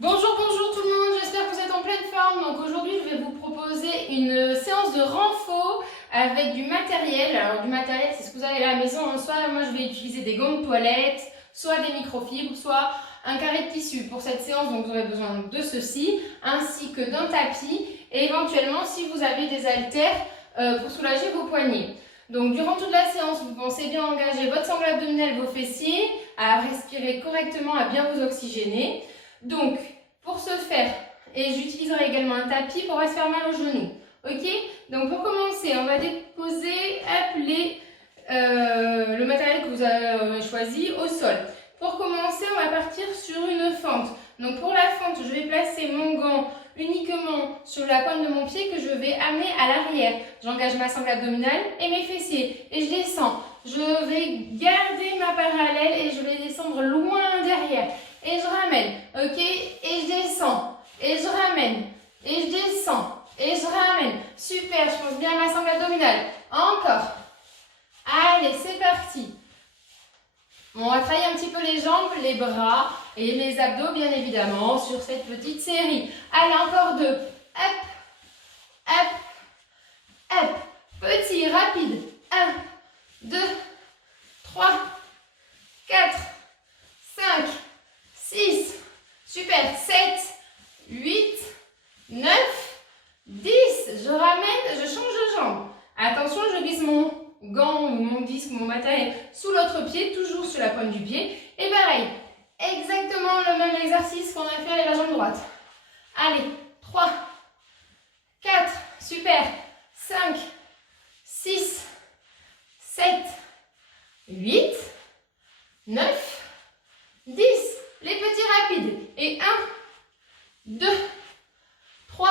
Bonjour, bonjour tout le monde, j'espère que vous êtes en pleine forme. Donc aujourd'hui, je vais vous proposer une séance de renfort avec du matériel. Alors du matériel, c'est ce que vous avez à la maison. Soit moi, je vais utiliser des gants de toilette, soit des microfibres, soit un carré de tissu. Pour cette séance, donc vous aurez besoin de ceci, ainsi que d'un tapis et éventuellement si vous avez des haltères pour soulager vos poignets. Donc durant toute la séance, vous pensez bien engager votre sangle abdominale, vos fessiers, à respirer correctement, à bien vous oxygéner. Donc, pour ce faire, et j'utiliserai également un tapis pour pas se faire mal aux genoux. Ok? Donc, pour commencer, on va déposer le matériel que vous avez choisi au sol. Pour commencer, on va partir sur une fente. Donc, pour la fente, je vais placer mon gant uniquement sur la pointe de mon pied que je vais amener à l'arrière. J'engage ma sangle abdominale et mes fessiers. Et je descends. Je vais garder ma parallèle et je vais descendre loin derrière. Et je ramène, ok? Et je descends, et je ramène, et je descends, et je ramène. Super, je pense bien à ma sangle abdominale. Encore. Allez, c'est parti. On va travailler un petit peu les jambes, les bras et les abdos, bien évidemment, sur cette petite série. Allez, encore deux. Hop, hop, hop. Petit, rapide. 1, 2, 3, 4, 5, 6, super, 7, 8, 9, 10, je ramène, je change de jambe. Attention, je glisse mon gant ou mon disque, mon matériel sous l'autre pied, toujours sur la pointe du pied. Et pareil, exactement le même exercice qu'on a fait avec la jambe droite. Allez, 3, 4, super, 5, 6, 7, 8, 9, 10. Les petits rapides. Et 1, 2, 3,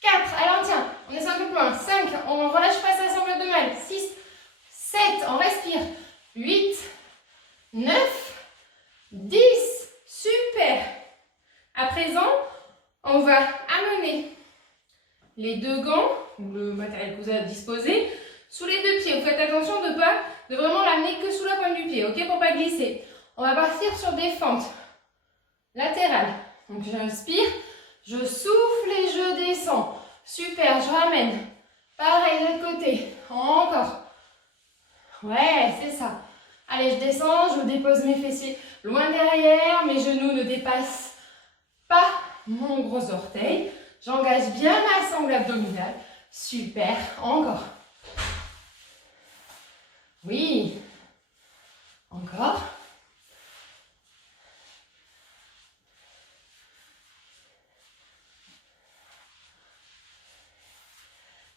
4. Allez, on tient. On descend un peu plus loin. 5. On relâche pas sa sangle abdominale. 6, 7. On respire. 8, 9, 10. Super. À présent, on va amener les deux gants, ou le matériel que vous avez disposé, sous les deux pieds. Vous faites attention de vraiment l'amener que sous la pointe du pied, ok, pour pas glisser. On va partir sur des fentes latérales. Donc j'inspire, je souffle et je descends. Super, je ramène. Pareil de l'autre côté. Encore. Ouais, c'est ça. Allez, je descends, je dépose mes fessiers loin derrière. Mes genoux ne dépassent pas mon gros orteil. J'engage bien ma sangle abdominale. Super, encore. Oui. Encore.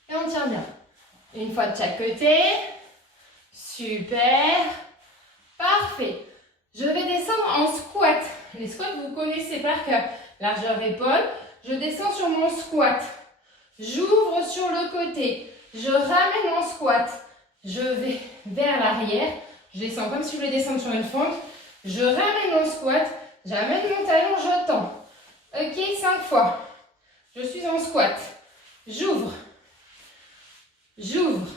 Et on tient bien. Une fois de chaque côté. Super. Parfait. Je vais descendre en squat. Les squats, vous connaissez par cœur. Largeur épaule. Je descends sur mon squat. J'ouvre sur le côté. Je ramène en squat. Je vais vers l'arrière. Je descends comme si je voulais descendre sur une fente. Je ramène en squat. J'amène mon talon, je tends. Ok, 5 fois. Je suis en squat. J'ouvre. J'ouvre.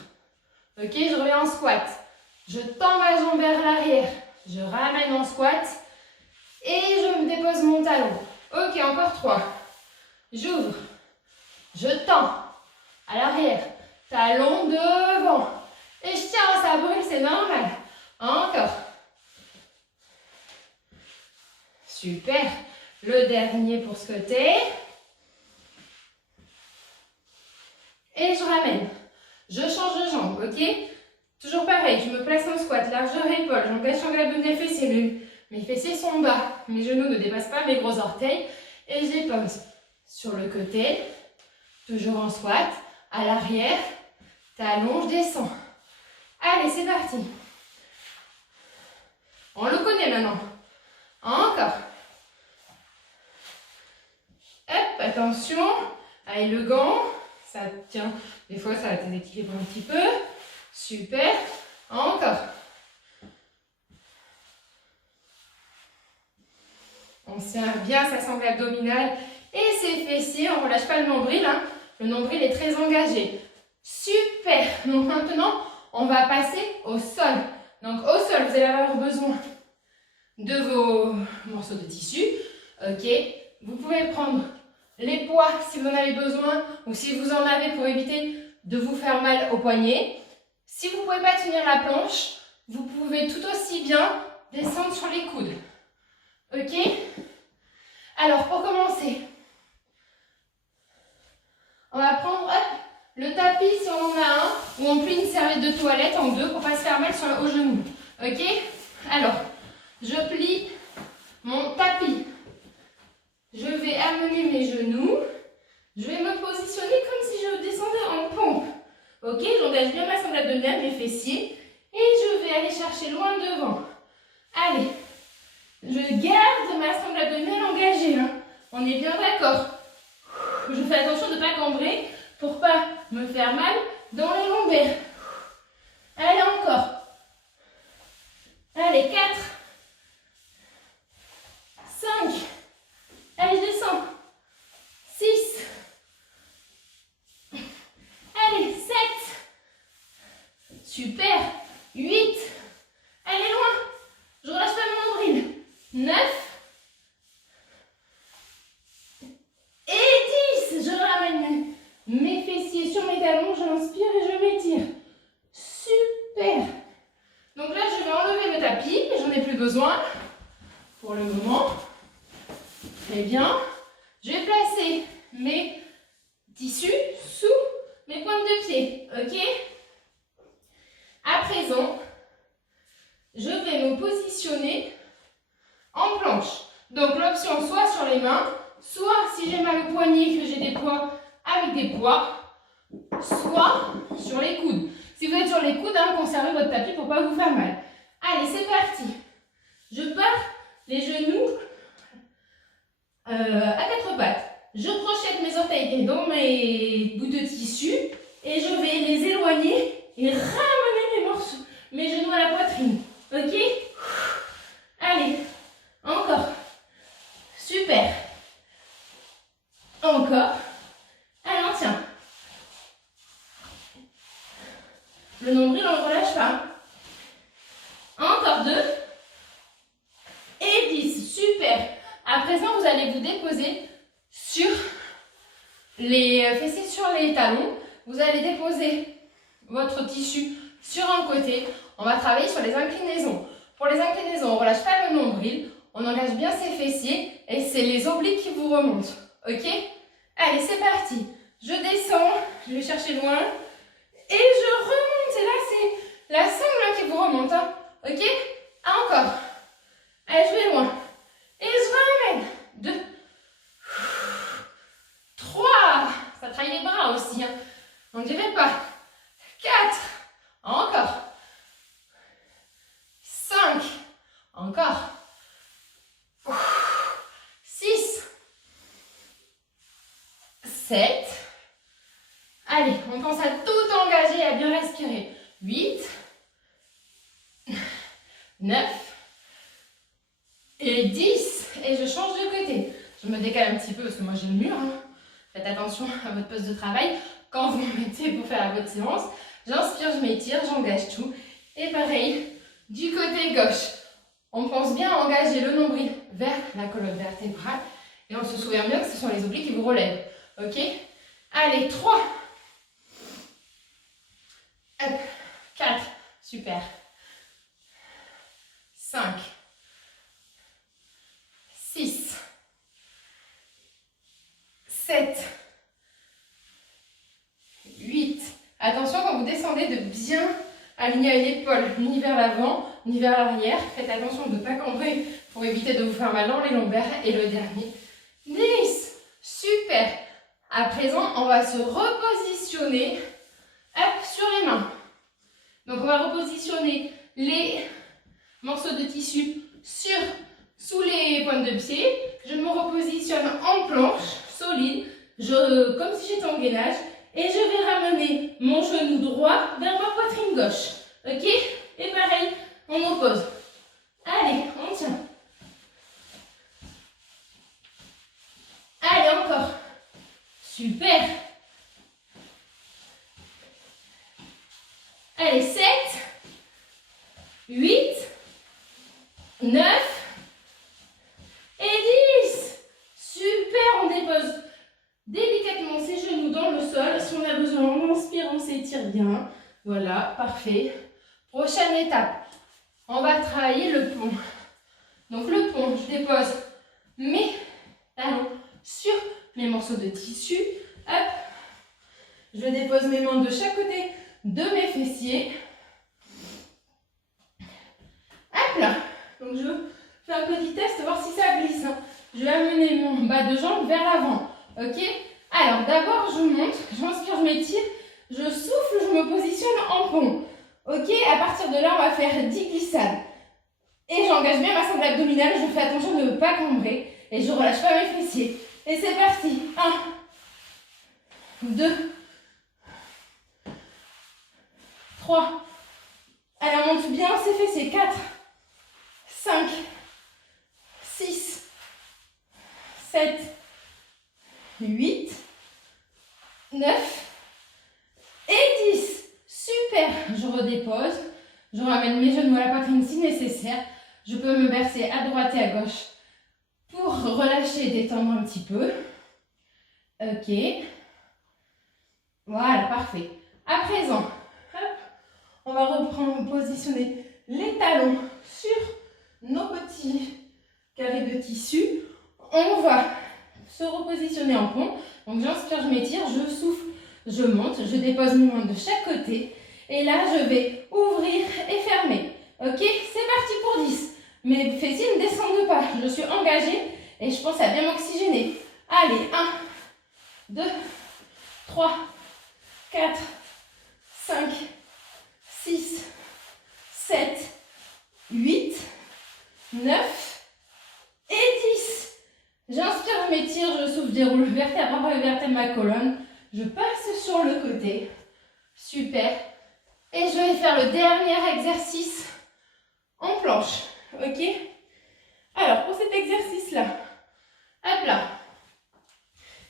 Ok, je reviens en squat. Je tends ma jambe vers l'arrière. Je ramène en squat. Et je me dépose mon talon. Ok, encore 3. J'ouvre. Je tends. À l'arrière. Talon devant. Et je tiens, ça brûle, c'est normal. Encore. Super. Le dernier pour ce côté. Et je ramène. Je change de jambe, ok? Toujours pareil, je me place en squat, largeur épaule, j'engage sangle abdominale fessiers. Mes fessiers sont bas, mes genoux ne dépassent pas mes gros orteils. Et je dépose sur le côté, toujours en squat, à l'arrière, talon, je descends. Allez, c'est parti. On le connaît maintenant. Encore. Hop, attention. Allez, le gant. Ça tient, des fois ça déséquilibre un petit peu. Super. Encore. On serre bien sa sangle abdominale et ses fessiers. On ne relâche pas le nombril. Hein. Le nombril est très engagé. Super. Donc maintenant, on va passer au sol. Donc au sol, vous allez avoir besoin de vos morceaux de tissu. Ok? Vous pouvez prendre les poids si vous en avez besoin ou si vous en avez pour éviter de vous faire mal au poignet. Si vous ne pouvez pas tenir la planche, vous pouvez tout aussi bien descendre sur les coudes. Ok? Alors, pour commencer, on va prendre le tapis si on en a un, ou on plie une serviette de toilette en deux pour ne pas se faire mal au genou. Ok? Alors, je plie mon tapis. Je vais amener mes genoux. Je vais me positionner comme si je descendais en pompe. Ok? J'engage bien ma sangle abdominale, mes fessiers. Et je vais aller chercher loin devant. Allez. Je garde ma sangle abdominale engagée. Hein. On est bien d'accord. Je fais attention de ne pas cambrer pour ne pas me faire mal dans les lombaires. Allez, encore. Allez, 4. 5. Allez, je descends. 6. Allez, 7. Super. 8. Allez, loin. Je relâche pas mon nombril. 9. Et 10. Je ramène mes fessiers sur mes talons. J'inspire et je m'étire. Super. Donc là, je vais enlever le tapis. J'en ai plus besoin pour le moment. Très bien. Je vais placer mes tissus sous mes pointes de pied. Ok? À présent, je vais me positionner en planche. Donc l'option soit sur les mains, soit si j'ai mal au poignet, que j'ai des poids avec des poids, soit sur les coudes. Si vous êtes sur les coudes, hein, conservez votre tapis pour ne pas vous faire mal. Allez, c'est parti. Je pars les genoux à 4 pattes. Je crochette mes orteils dans mes bouts de tissu et je vais les éloigner et ramener mes genoux à la poitrine. Ok? Allez, encore. Super. Encore. Allez, on tient. Le nombril, on ne le relâche pas. Encore 2. Et 10. Super. À présent, vous allez vous déposer sur les fessiers, sur les talons. Vous allez déposer votre tissu sur un côté. On va travailler sur les inclinaisons. Pour les inclinaisons, on ne relâche pas le nombril. On engage bien ses fessiers et c'est les obliques qui vous remontent. Ok? Allez, c'est parti. Je descends. Je vais chercher loin. Et je remonte. Et là, c'est la sangle qui vous remonte. Hein. Ok? Encore. Allez, je vais loin. Et je ramène. 2. 3. Ça travaille les bras aussi. Hein. On ne dirait pas. 4. Encore. 5. Encore. 6. 7. Allez, on pense à tout engager et à bien respirer. 8. 9. Et 10. Et je change de côté. Je me décale un petit peu parce que moi j'ai le mur. Hein. Faites attention à votre poste de travail. Quand vous me mettez pour faire votre séance, j'inspire, je m'étire, j'engage tout. Et pareil, du côté gauche. On pense bien à engager le nombril vers la colonne vertébrale. Et on se souvient bien que ce sont les obliques qui vous relèvent. Ok? Allez, 3. 4. Super. 5. 6. 7. 8. Attention quand vous descendez de bien aligner l'épaule, ni vers l'avant, ni vers l'arrière. Faites attention de ne pas cambrer pour éviter de vous faire mal dans les lombaires. Et le dernier, 10. Super. À présent, on va se repositionner sur les mains. Donc, on va repositionner les morceaux de tissu sous les pointes de pied. Je me repositionne en planche solide, comme si j'étais en gainage. Et je vais ramener mon genou droit vers ma poitrine gauche. Ok? Et pareil, on oppose. Allez, on tient. Allez, encore. Super. Allez, 7, 8, 9 et 10. on inspire, on s'étire bien. Voilà, parfait. Prochaine étape, on va travailler le pont. Donc le pont, je dépose mes talons sur mes morceaux de tissu. Hop. Je dépose mes mains de chaque côté de mes fessiers. Hop là. Donc je fais un petit test, voir si ça glisse. Je vais amener mon bas de jambe vers l'avant. Ok? Alors d'abord je monte, j'inspire, je m'étire, je souffle, je me positionne en pont. Ok? À partir de là, on va faire 10 glissades. Et j'engage bien ma sangle abdominale, je fais attention de ne pas cambrer. Et je relâche pas mes fessiers. Et c'est parti. 1, 2, 3. Allez, on monte bien ses fessiers. 4, 5, 6, 7, 8, 9 et 10. Super. Je redépose. Je ramène mes genoux à la poitrine si nécessaire. Je peux me bercer à droite et à gauche pour relâcher et détendre un petit peu. Ok. Voilà, parfait. À présent, hop, on va reprendre, positionner les talons sur nos petits carrés de tissu. On va se repositionner en pont. Donc j'inspire, je m'étire, je souffle, je monte, je dépose mes mains de chaque côté. Et là, je vais ouvrir et fermer. Ok, c'est parti pour 10. Mes fessiers ne descendent pas. Je suis engagée et je pense à bien m'oxygéner. Allez, 1, 2, 3, 4, 5, 6, 7, 8, 9 et 10. J'inspire, je m'étire, je souffle, je déroule vertèbre par vertèbre ma colonne. Je passe sur le côté. Super. Et je vais faire le dernier exercice en planche. Ok? Alors, pour cet exercice-là, hop là,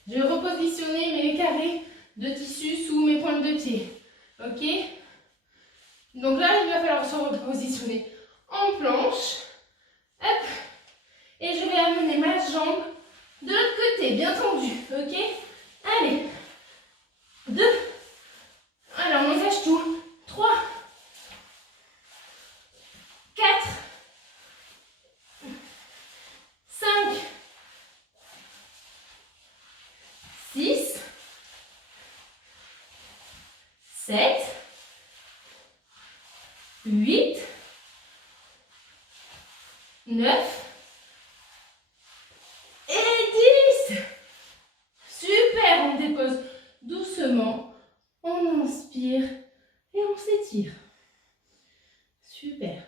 je vais repositionner mes carrés de tissu sous mes pointes de pied. Ok? Donc là, il va falloir se repositionner en planche. Hop. Et je vais amener ma jambe de l'autre côté, bien tendue. Ok? Allez. 2. Alors, on engage tout. 3. 4. 5. 6. 7. 8. 9. Et 10. Super, on dépose doucement. On inspire et on s'étire. Super.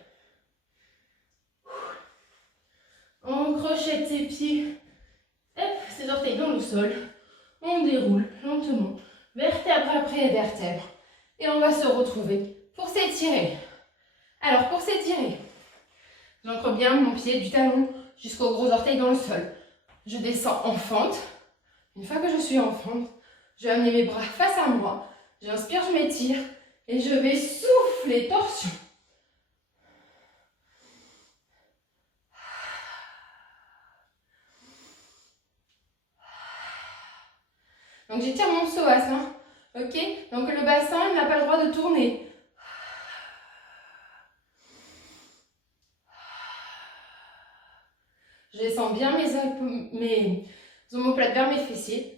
On crochette ses pieds. Hop, ses orteils dans le sol. On déroule lentement, vertèbre après vertèbre. Et on va se retrouver pour s'étirer. Alors, pour s'étirer, j'ancre bien mon pied du talon jusqu'au gros orteil dans le sol. Je descends en fente. Une fois que je suis en fente, je vais amener mes bras face à moi. J'inspire, je m'étire et je vais souffler, torsion. Donc j'étire mon psoas, hein. Ok? Donc le bassin n'a pas le droit de tourner. Je descends bien mes omoplates vers mes fessiers.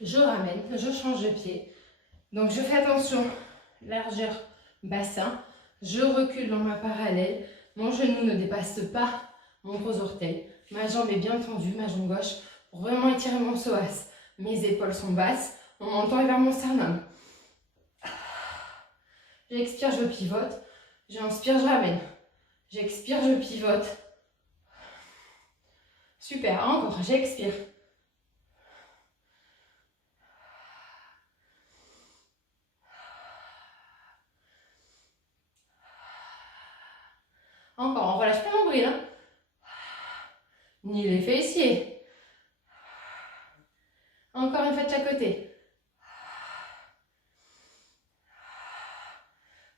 Je ramène, je change de pied. Donc je fais attention, largeur bassin. Je recule dans ma parallèle. Mon genou ne dépasse pas mon gros orteil. Ma jambe est bien tendue, ma jambe gauche, pour vraiment étirer mon psoas. Mes épaules sont basses, mon menton est vers mon sternum. J'expire, je pivote. J'inspire, je ramène. J'expire, je pivote. Super, encore, j'expire. Encore, on relâche pas mon nombril, hein. Ni les fessiers. Encore une fois de chaque côté.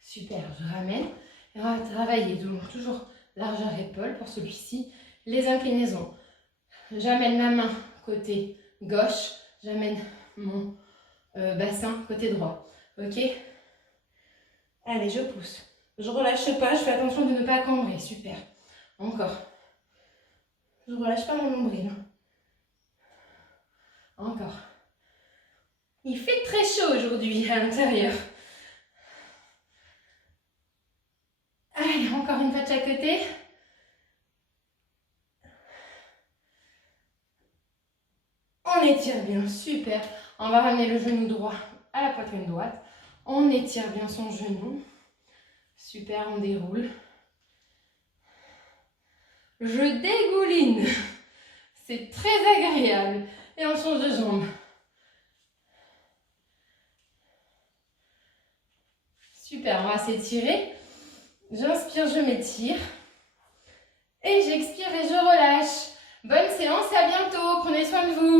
Super, je ramène. Et on va travailler toujours largeur épaule pour celui-ci. Les inclinaisons. J'amène ma main côté gauche, j'amène mon bassin côté droit. Ok? Allez, je pousse. Je relâche pas, je fais attention de ne pas cambrer. Super. Encore. Je relâche pas mon nombril. Encore. Il fait très chaud aujourd'hui à l'intérieur. Allez, encore une fois de chaque côté. On étire bien, super. On va ramener le genou droit à la poitrine droite. On étire bien son genou. Super, on déroule. Je dégouline. C'est très agréable. Et on change de jambe. Super, on va s'étirer. J'inspire, je m'étire. Et j'expire et je relâche. Bonne séance, à bientôt. Prenez soin de vous.